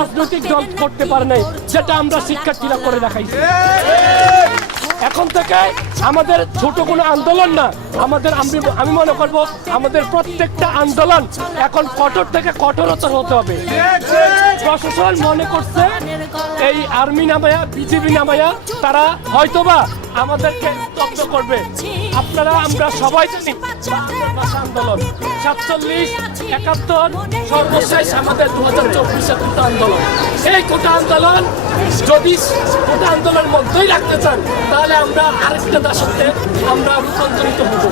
রাজনৈতিক দল করতে পারে নাই, যেটা আমরা শিক্ষার্থীরা করে দেখাইছি। এখন থেকে আমাদের ছোট কোনো আন্দোলন না, আমাদের আমি মনে করব আমাদের প্রত্যেকটা আন্দোলন এখন কঠোর থেকে কঠোরতর হতে হবে। প্রশাসন মনে করছে এই আর্মি নামায়া বিজিবি নামায়া তারা হয়তোবা আমাদেরকে স্তব্ধ করবে। আপনারা আমরা সবাই জানি ভাষা আন্দোলন 47, 71 সর্বশেষ আমাদের 2024 কোটা আন্দোলন। এই কোটা আন্দোলন যদি কোটা আন্দোলনের মধ্যেই রাখতে চান তাহলে আমরা আরেকটা দাসত্বে আমরা রূপান্তরিত হব।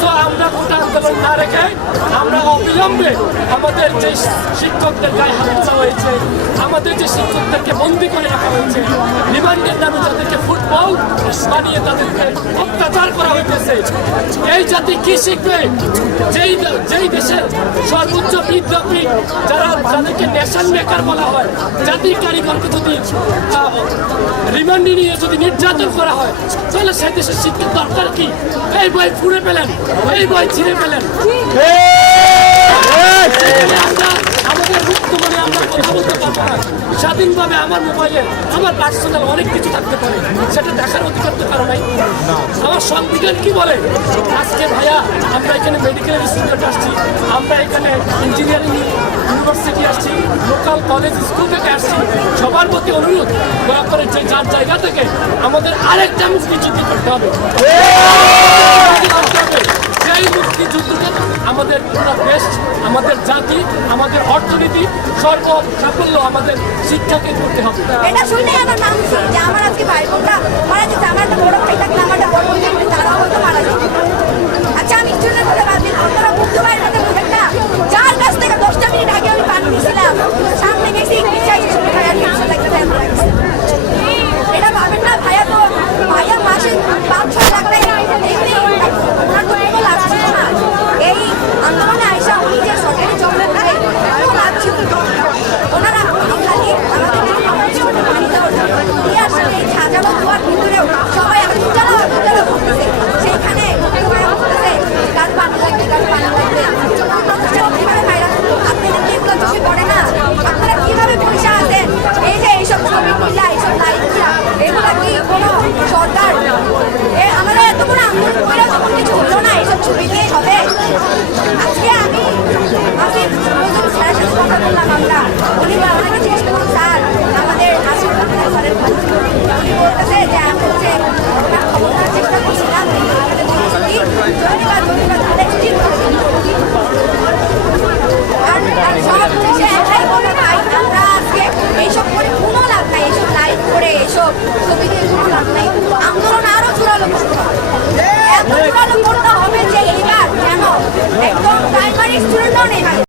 তো আমরা কোটা আন্দোলন না রেখে আমরা অবিলম্বে আমাদের যে শিক্ষকদের গায়ে হাত দেওয়া হয়েছে, আমাদের যে শিক্ষকদেরকে বন্দী করে রাখা হয়েছে, রিমান্ডের নামে যাদেরকে ফুটবল বানিয়ে তাদেরকে অত্যাচার করা হইতেছে, এই জাতি কি শিখবে? যেই দেশের সর্বোচ্চ বিদ্যাপীঠ যাদেরকে ন্যাশনাল মেকার বলা হয়, জাতির কারিগরকে যদি রিমান্ডে নিয়ে যদি নির্যাতন করা হয় তাহলে সেই দেশের শিক্ষার দরকার কি? এই বই ফুঁড়ে পেলেন, এই বই ছিঁড়ে পেলেন। আমাদের মুক্ত মনে আমরা কথা বলতে পারবো না স্বাধীনভাবে। আমার মোবাইলে আমার পার্সোনাল অনেক কিছু থাকতে পারে, সেটা দেখার অধিকার তো কারো নাই। আমার সংবিধান কি বলে? আজকে ভাইয়া আমরা এখানে মেডিকেল ইনস্টিটিউট আসছি, আমরা এখানে ইঞ্জিনিয়ারিং ইউনিভার্সিটি আসছি, লোকাল কলেজ স্কুল থেকে আসছি। সবার প্রতি অনুরোধ, দয়া করে যে যার জায়গা থেকে আমাদের আরেকটা মুক্তিযুদ্ধ করতে হবে। সেই মুক্তিযুদ্ধটা আমাদের পুরো দেশ, আমাদের জাতি, আমাদের অর্থনীতি সর্ব সাফল্য আমাদের শিক্ষাকে করতে হবে। এটা শুনে আমার নাম যে আমার আজকে ভাই বোনরা মারা যেতে, আমার একটা বড় ভাই থাকলে আমার একটা বড় বোন থাকলে তারাও হয়তো মারা যেত। আচ্ছা আমি স্টুডেন্ট হলে ভাবছি আপনারা বুঝতে পারেন না, যার কাছ থেকে 10টা মিনিট আগে আমি পানি দিয়েছিলাম